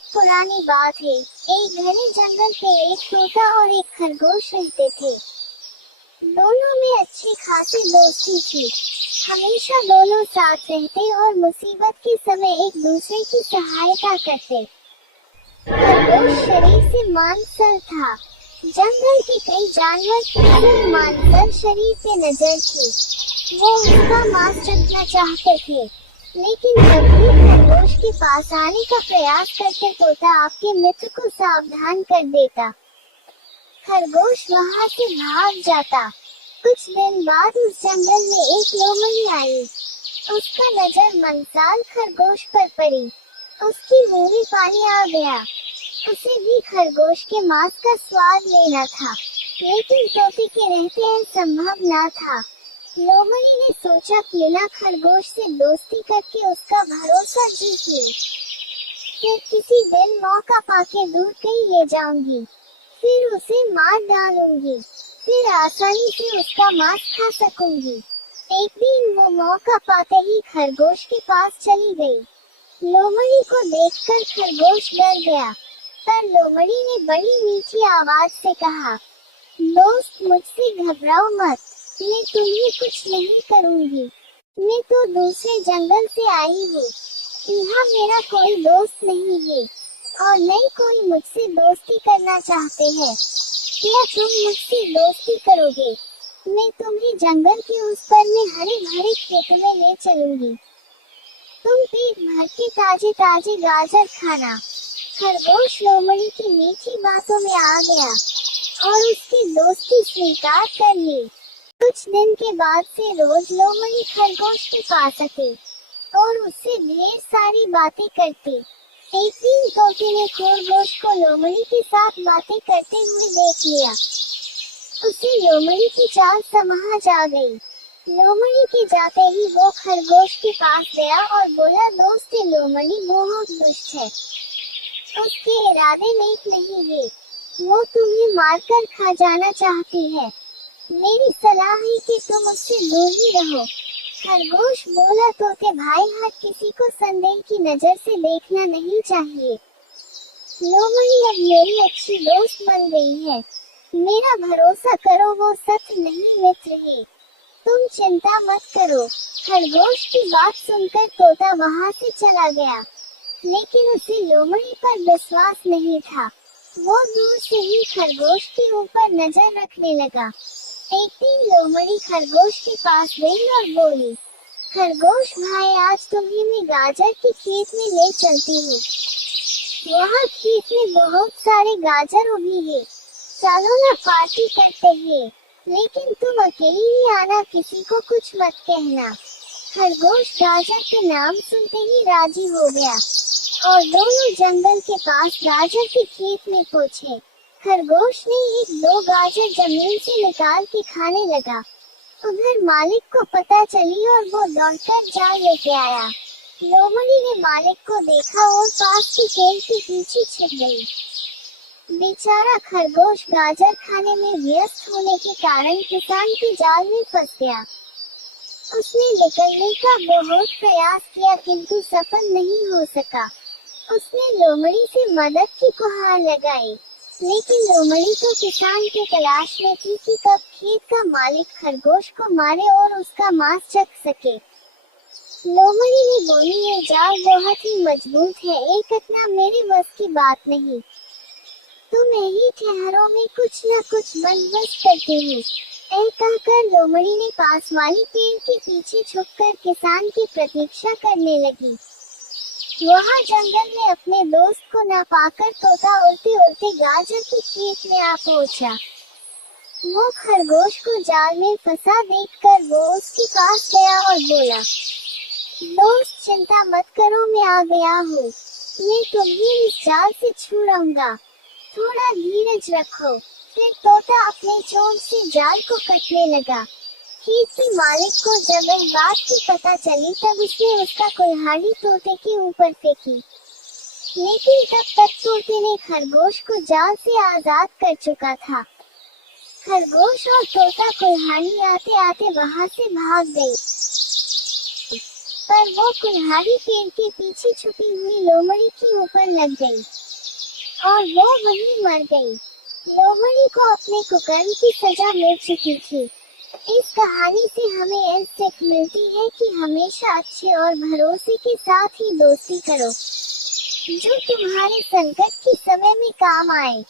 बहुत पुरानी बात है। एक घने जंगल पे एक तोता और एक खरगोश रहते थे। दोनों में अच्छी खासी दोस्ती थी। हमेशा दोनों साथ रहते और मुसीबत के समय एक दूसरे की सहायता करते। खरगोश शरीर से मांसल था। जंगल के कई जानवर सिर्फ मांसल शरीर पे नजर थी। वो उसका मांस चखना चाहते थे, लेकिन जब भी खरगोश के पास आने का प्रयास करते तोता आपके मित्र को सावधान कर देता। खरगोश वहां से भाग जाता। कुछ दिन बाद उस जंगल में एक लोमड़ी आई। उसका नजर मांसल खरगोश पर पड़ी। उसकी मुंह में पानी आ गया। उसे भी खरगोश के मांस का स्वाद लेना था, लेकिन तोते के रहते संभव न था। लोमड़ी ने सोचा क्यों ना खरगोश से दोस्ती करके उसका भरोसा जीत ले। फिर किसी दिन मौका पाके दूर कहीं ले जाऊंगी, फिर उसे मार डालूंगी, फिर आसानी से उसका मांस खा सकूंगी। एक दिन वो मौका पाते ही खरगोश के पास चली गई। लोमड़ी को देखकर खरगोश डर गया, पर लोमड़ी ने बड़ी मीठी आवाज से कहा, दोस्त मुझसे घबराओ मत, मैं तुम्हें कुछ नहीं करूंगी। मैं तो दूसरे जंगल से आई हूँ। यहाँ मेरा कोई दोस्त नहीं है और न ही कोई मुझसे दोस्ती करना चाहते हैं। क्या तुम मुझसे दोस्ती करोगे? मैं तुम्हें जंगल के उस पार में हरे भरे खेत में ले चलूंगी। तुम पेट भर के ताजे ताजे गाजर खाना। खरगोश लोमड़ी की मीठी बातों में आ गया और उसकी दोस्ती स्वीकार कर ली। कुछ दिन के बाद से रोज लोमड़ी खरगोश के पास आती और उससे ढेर सारी बातें करती। एक दिन तोते ने खरगोश को लोमड़ी के साथ बातें करते हुए देख लिया। उसे लोमड़ी की चाल समझ आ गई। लोमड़ी के जाते ही वो खरगोश के पास गया और बोला, दोस्त लोमड़ी बहुत दुष्ट है। उसके इरादे नेक नहीं है। वो तुम्हें मारकर खा जाना चाहती है। मेरी सलाह है कि तुम उससे दूर ही रहो। खरगोश बोला, तोते भाई, हर किसी को संदेह की नजर से देखना नहीं चाहिए। लोमड़ी अब मेरी अच्छी दोस्त बन गई है। मेरा भरोसा करो, वो सच नहीं मित्र है। तुम चिंता मत करो। खरगोश की बात सुनकर तोता वहां से चला गया, लेकिन उसे लोमड़ी पर विश्वास नहीं था। वो दूर से ही खरगोश के ऊपर नजर रखने लगा। एक दिन लोमड़ी खरगोश के पास गई और बोली, खरगोश भाई, आज तुम्हें मैं गाजर के खेत में ले चलती हूँ। वहाँ खेत में बहुत सारे गाजर उगी है। चलो ना पार्टी करते हैं, लेकिन तुम अकेली ही आना, किसी को कुछ मत कहना। खरगोश गाजर के नाम सुनते ही राजी हो गया और दोनों जंगल के पास गाजर के खेत में पहुँचे। खरगोश ने एक दो गाजर जमीन से निकाल के खाने लगा। उधर मालिक को पता चली और वो दौड़कर जाल लेके आया। लोमड़ी ने मालिक को देखा और पास के पेड़ के पीछे छिप गई। बेचारा खरगोश गाजर खाने में व्यस्त होने के कारण किसान के जाल में फंस गया। उसने निकलने का बहुत प्रयास किया, किंतु सफल नहीं हो सका। उसने लोमड़ी से मदद की गुहार लगाई, लेकिन लोमड़ी तो किसान की तलाश में थी कि कब खेत का मालिक खरगोश को मारे और उसका मांस चख सके। लोमड़ी ने बोली, ये जाल बहुत ही मजबूत है, एक इतना मेरे बस की बात नहीं। तुम यही ठहरो, में कुछ न कुछ बंदोबस्त करती हूँ। कहकर लोमड़ी ने पास वाली पेड़ के पीछे छुपकर किसान की प्रतीक्षा करने लगी। वहाँ जंगल में अपने दोस्त को न पाकर तोता उड़ते उड़ते गाजर के खेत में आ पहुँचा। वो खरगोश को जाल में फंसा देखकर वो उसके पास गया और बोला, दोस्त चिंता मत करो, मैं आ गया हूँ। मैं तुम्हें इस जाल से छुड़ाऊंगा, थोड़ा धीरज रखो। फिर तोता अपने चोंच से जाल को काटने लगा। खेत के मालिक को जब इस बात की पता चली, तब उसने उसका कुल्हाड़ी तोते के ऊपर फेंकी, लेकिन तब तक तोते ने खरगोश को जाल से आजाद कर चुका था। खरगोश और तोता कुल्हाड़ी आते आते वहां से भाग गए। पर वो कुल्हाड़ी पेड़ के पीछे छुपी हुई लोमड़ी के ऊपर लग गई और वो वहीं मर गई। लोमड़ी को अपने कुकर्म की सजा मिल चुकी थी। इस कहानी से हमें यह सीख मिलती है कि हमेशा अच्छे और भरोसे के साथ ही दोस्ती करो, जो तुम्हारे संकट के समय में काम आए।